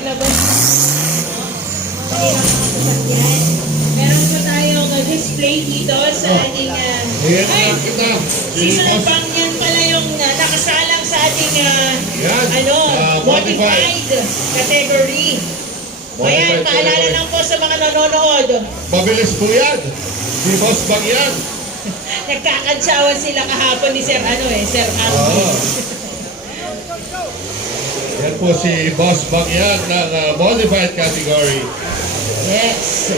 maglabas ng kanilang mga sasakyan. Meron po tayong display dito sa ating Ayan na kita. si Sir Bang yan pala yung nakasalang sa ating Yan. modified category. Ayan, paalala lang po sa mga nanonood. Mabilis po yan. Si Boss Bang yan. Nagkakantsawan sila kahapon ni Sir Sir Alvin. Yan po si Boss Bang yan ng modified category. Yes.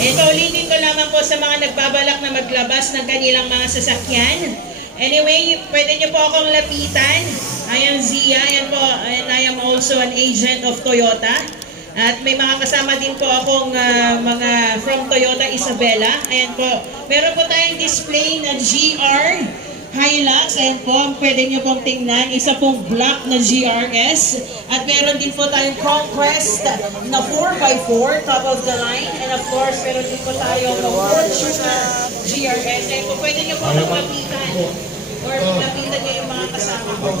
Ito, ulitin ko lamang po sa mga nagbabalak na maglabas ng kanilang mga sasakyan. Anyway, pwede niyo po akong lapitan. I am Zia, yan po, and I am also an agent of Toyota. At may mga kasama din po akong mga from Toyota Isabela. Ayan po, meron po tayong display na GR Hilux. Ayan po, pwede nyo pong tingnan. Isa pong black na GRS. At meron din po tayong Conquest na 4x4, top of the line. And of course, meron din po tayong Fortuner GRS. Ayan po, pwede nyo po akong lapitan. Or lapitan nyo yung mga kasama ko.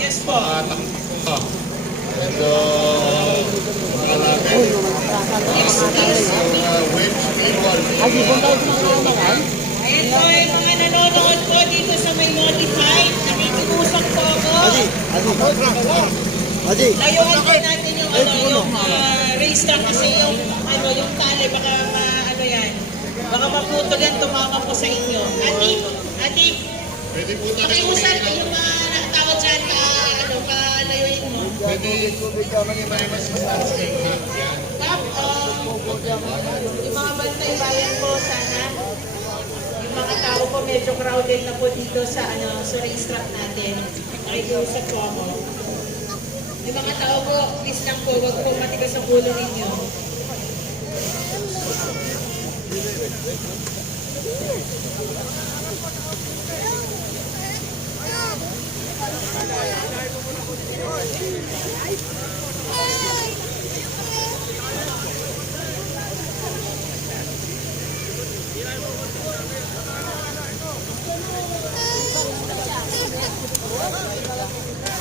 Yes po. Ito, malapit. Ayan po yung mga nanonood po dito sa may modified. Nakikiusap po ako. Layuan po natin yung racetrack kasi yung tali baka baka maputol yan, tumama po sa inyo. Ati, Pwede po tayo. pakiusap yung mga nakatawa dyan layuin mo. Pwede may mas landscape map yan. Tap, yung mga bantay bayan po sana. Yung mga tao po medyo crowded na po dito sa racetrack natin. Nakikiusap po ako. Yung mga tao po, please lang po, wag po matigas ang ulo ninyo.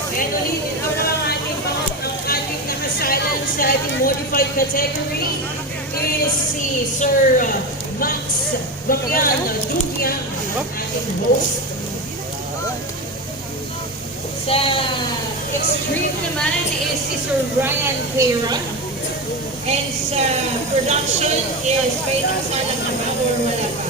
And ulitin ko na ang ating nakasalang sa ating modified category is si Sir Max Bacyan Dugyang, ating host. Sa extreme naman is si Sir Ryan Pera. And sa production is may nakasalang na ba or wala pa?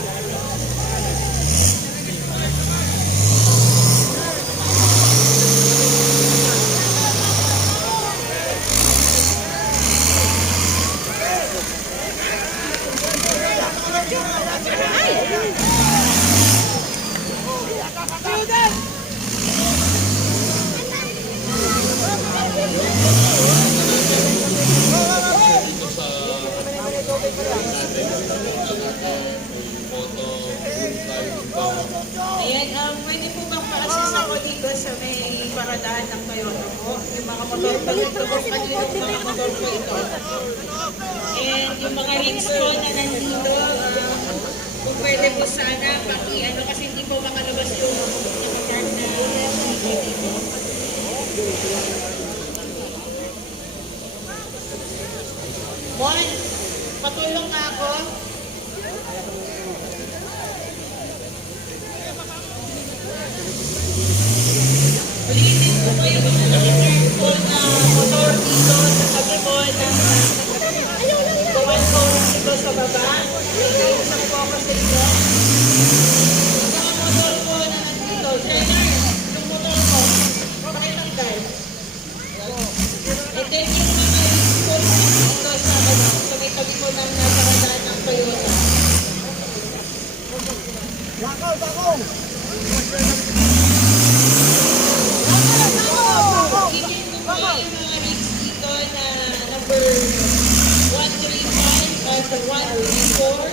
Ayan, pwede po bang pa-assist ako dito sa may paradaan ng Toyota po? Yung mga motor po dito po, kaninong mga motor po ito. And yung mga rigs po na nandito, kung pwede po sana, kasi hindi po makalabas yung nakapark na dito. Mon, patulong nga ako. Ulitin ko po yung mga nakikita po na motor dito sa tabi po ng gawan ko dito sa baba. Isang po ako sa inyo. Yung mga motor po na nandito. Trainer, yung motor ko, pakitanggal. And then yung mga rigs po dito sa may tabi po ng naparadaan ng Toyota. Bakaw! Ikin mo po yung mga rigs dito na number 135 at 134.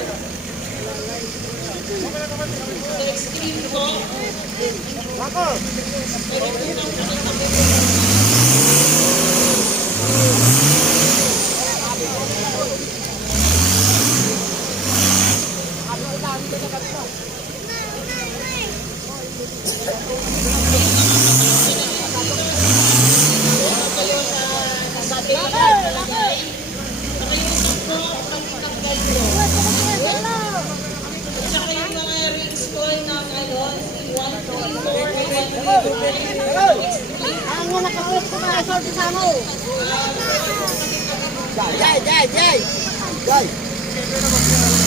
Sa extreme po. Pwede po nang Ang mga nakakulit ko na sorti sa mo. Jai.